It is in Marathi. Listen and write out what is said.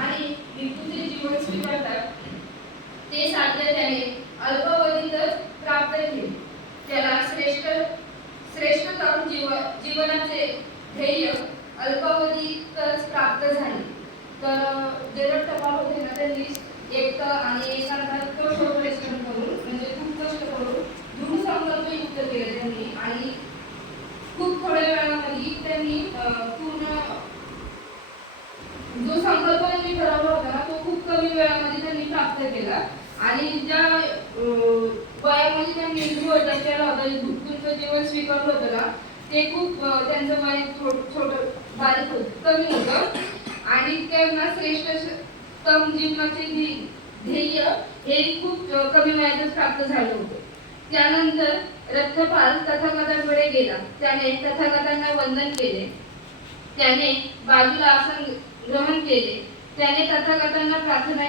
आणि भिक्षूचे जीवन स्वीकारतात ते साध्य त्याने अल्पावधीतच प्राप्त केले. त्याला श्रेष्ठतम जीवनाचे ध्येय अल्पावधीतच प्राप्त झाले. तर जे टपाल होते ना त्यांनी एक आणि एकांतात कठोर परिश्रम करून म्हणजे खूप कष्ट करून दृढ संकल्प युक्त केले त्यांनी आणि खूप थोड्या वेळामध्ये त्यांनी पूर्ण जो संकल्प त्यांनी ठरवला होता ना तो खूप कमी वेळामध्ये त्यांनी प्राप्त केला. आणि ज्या वयामध्ये त्यांनी गृहत्याग केला होता, भिक्षूचं जीवन स्वीकारलं होतं ना ते खूप त्यांचं वय छोटं बारीक होतं, कमी होतं आणि त्यांना श्रेष्ठतम जीवनाचे ध्येय हे खूप कमी वयातच प्राप्त झालं होतं. त्यानंतर रथपाल तथागतांकडे गेला. त्याने तथागतांना वंदन केले. त्याने बाजूला आसन ग्रहण केले. त्याने तथागतांना प्रार्थना